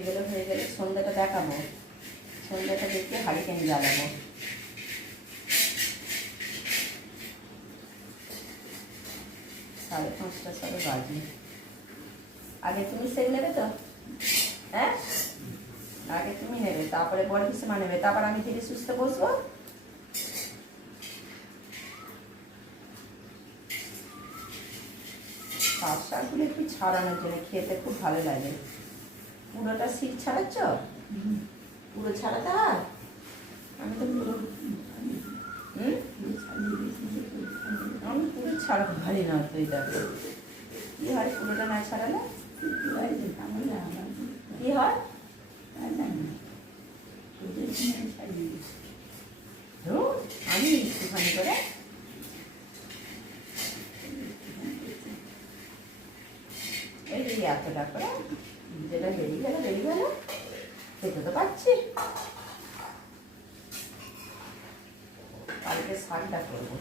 এগুলো হয়ে গেলে সন্ধ্যাটা দেখাবো, সন্ধ্যাটা দেখে হারিকেন জ্বালাবো। সাড়ে 5টা সবে বাজে। আগে তুমি সেল নেবে তো? হ্যাঁ, আগে তুমি নেবে, তারপরে বড় পিসিমা নেবে, তারপর আমি ধীরে সুস্থে বসবো। পাঁচ শাকগুলো একটু ছাড়ানোর জন্য, খেতে খুব ভালো লাগে। পুরোটা শীত ছাড়াচ্ছ? পুরো ছাড়াতে হয়? আমি তো পুরো আমি পুরো ছাড়াতে পারি না তো। এটা কি হয় পুরোটা না ছাড়ালে? কি হয় আমি একটুখানি করে এই যে এতটা করে যেটা বেরিয়ে গেল খেতে তো পাচ্ছি। কালকে শাকটা করবো।